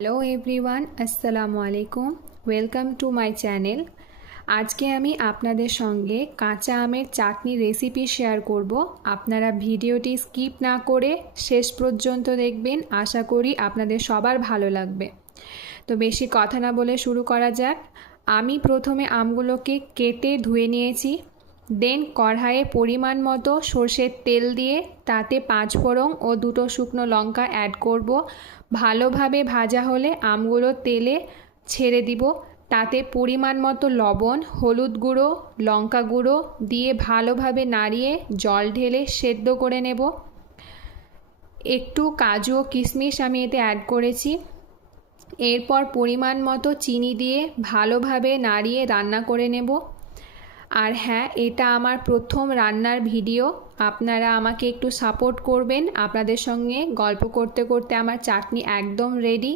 Hello everyone, আসসালামু আলাইকুম। Welcome to my channel. আজকে আমি আপনাদের সঙ্গে কাঁচা আমের চাটনির রেসিপি শেয়ার করব। আপনারা ভিডিওটি স্কিপ না করে শেষ পর্যন্ত দেখবেন। আশা করি আপনাদের সবার ভালো লাগবে। তো বেশি কথা না বলে শুরু করা যাক। আমি প্রথমে আমগুলোকে কেটে ধুয়ে নিয়েছি। দেন কড়াইয়ে পরিমাণ মতো সর্ষের তেল দিয়ে তাতে 5 ফোড়ন ও 2টো শুকনো লঙ্কা অ্যাড করব। ভালোভাবে ভাজা হলে আমগুলো তেলে ছেড়ে দিব। তাতে পরিমাণ মতো লবণ, হলুদ গুঁড়ো, লঙ্কা গুঁড়ো দিয়ে ভালোভাবে নাড়িয়ে জল ঢেলে সেদ্ধ করে নেব। একটু কাজু ও কিশমিশ আমি এতে অ্যাড করেছি। এরপর পরিমাণ মতো চিনি দিয়ে ভালোভাবে নাড়িয়ে রান্না করে নেব। আর হ্যাঁ, এটা আমার প্রথম রান্নার ভিডিও। আপনারা আমাকে একটু সাপোর্ট করবেন। আপনাদের সঙ্গে গল্প করতে করতে আমার চাটনি একদম রেডি।